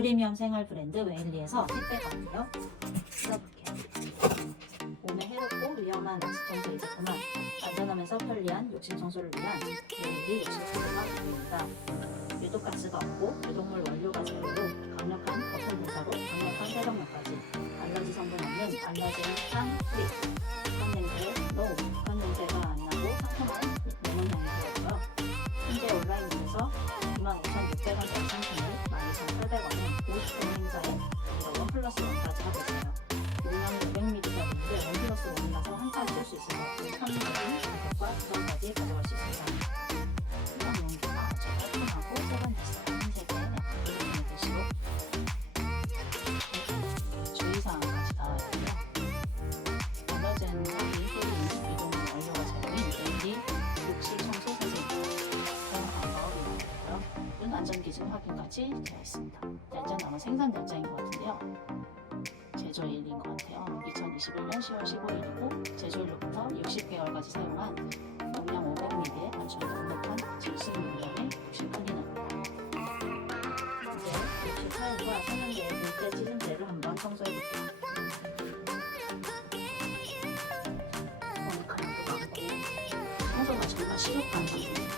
프리미엄 생활 브랜드 웨일리에서 택배가 왔네요. 써볼게요. 몸에 해롭고 위험한 악수 청소 제품은 안전하면서 편리한 욕실 청소를 위한 웨일리 욕실 청소가 됩니다. 유독가스가 없고 유독물 원료가 제로로 강력한 거품 분사로 강력한 세정력까지 알러지 성분 없는 알러지산 프리 독한 냄새, 노 독한 냄새가 안 나고 상큼한 레몬 향이 들었고요. 현재 온라인 있어서 편리적인 가격과 구성까지 가져갈 수 있습니다. 이런 용기가 아주 깔끔하고 세련됐어요. 흰색에 이렇게 드시고 주의사항까지 나와 있고요. 사기 소리는 유동 원료가 제로인 웨일리 욕실 청소 세제 사용 방법이 있고요. 눈 안전 기준 확인까지 되어 있습니다. 날짜는 아마 생산 날짜인 것 같은데요. 제조일인 것 같아요. 2021년 10월 15일이고 제조일로부터 60개월까지 사용한 용량 500ml에 맞춰 넉넉한 질순 용량의 욕실 클리너입니다. 이제 욕실 타일과 세면대의 물때 찌든대를 한번 청소해볼게요. 청소가 정말 시급한 부분이에요.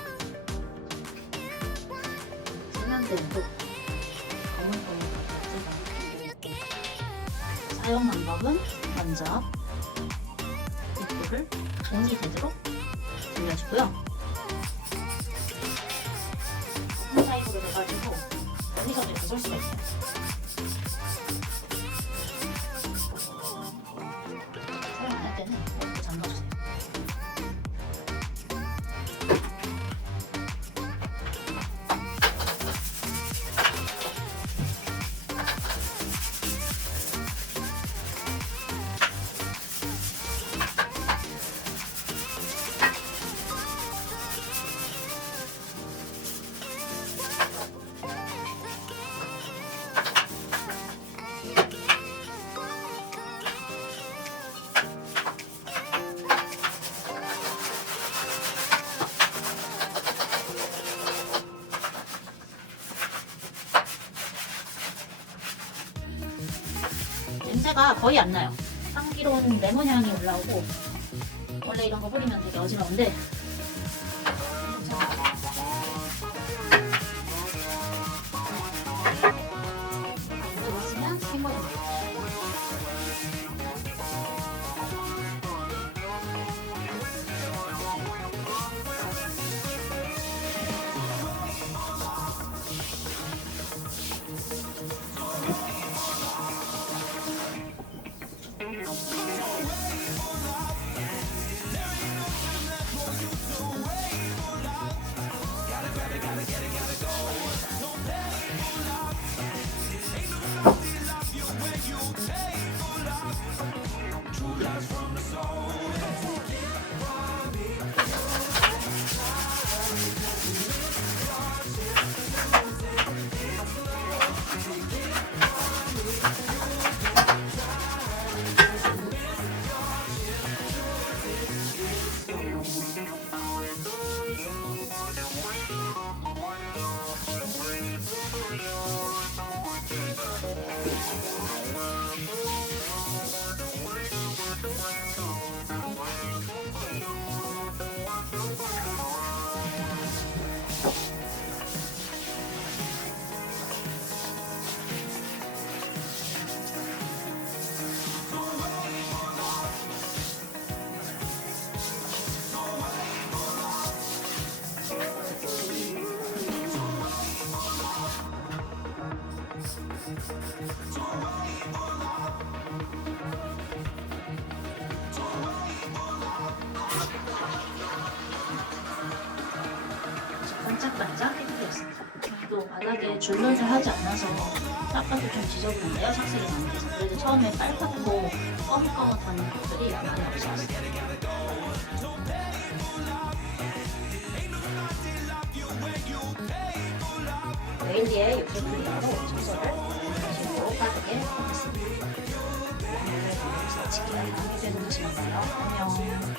세면대도 거물거물하게 찌가 사용 방법은 먼저 입구를 공기 되도록 돌려주고요. 한 사이드로 돼가지고 여기서도 이렇게 쏠 수가 있어요. 냄새가 거의 안 나요. 향기로운 레몬 향이 올라오고 원래 이런 거 뿌리면 되게 어지러운데 Bye. 반짝반짝 깨끗해졌습니다. 또 바닥에 줄눈을 하지 않아서 아까도 좀 지저분한데요. 착색이 많이 돼서 그래도 처음에 빨갛고 꺼뭇꺼뭇한 것들이 많이 없어졌어요. 웨일리의 욕실 클리너로 청소를 하시고 하겠습니다. 오늘 지키는 다음에 뵙는 것입니다. 안녕.